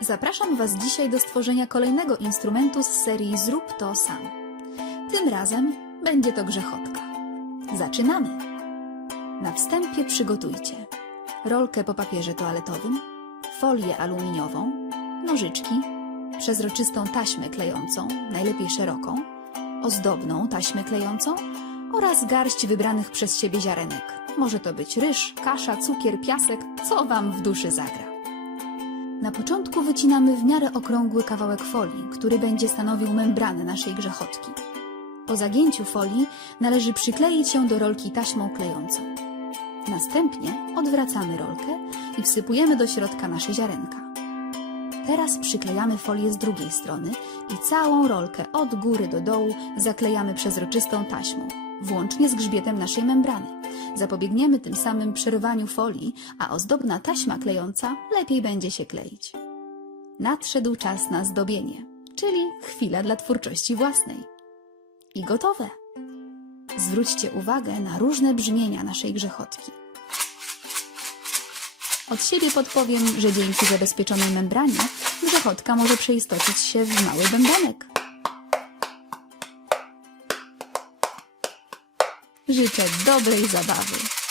Zapraszam Was dzisiaj do stworzenia kolejnego instrumentu z serii Zrób to sam. Tym razem będzie to grzechotka. Zaczynamy! Na wstępie przygotujcie rolkę po papierze toaletowym, folię aluminiową, nożyczki, przezroczystą taśmę klejącą, najlepiej szeroką, ozdobną taśmę klejącą oraz garść wybranych przez siebie ziarenek. Może to być ryż, kasza, cukier, piasek, co Wam w duszy zagra. Na początku wycinamy w miarę okrągły kawałek folii, który będzie stanowił membranę naszej grzechotki. Po zagięciu folii należy przykleić ją do rolki taśmą klejącą. Następnie odwracamy rolkę i wsypujemy do środka nasze ziarenka. Teraz przyklejamy folię z drugiej strony i całą rolkę od góry do dołu zaklejamy przezroczystą taśmą, włącznie z grzbietem naszej membrany. Zapobiegniemy tym samym przerywaniu folii, a ozdobna taśma klejąca lepiej będzie się kleić. Nadszedł czas na zdobienie, czyli chwila dla twórczości własnej. I gotowe. Zwróćcie uwagę na różne brzmienia naszej grzechotki. Od siebie podpowiem, że dzięki zabezpieczonej membranie grzechotka może przeistoczyć się w mały bębenek. Życzę dobrej zabawy.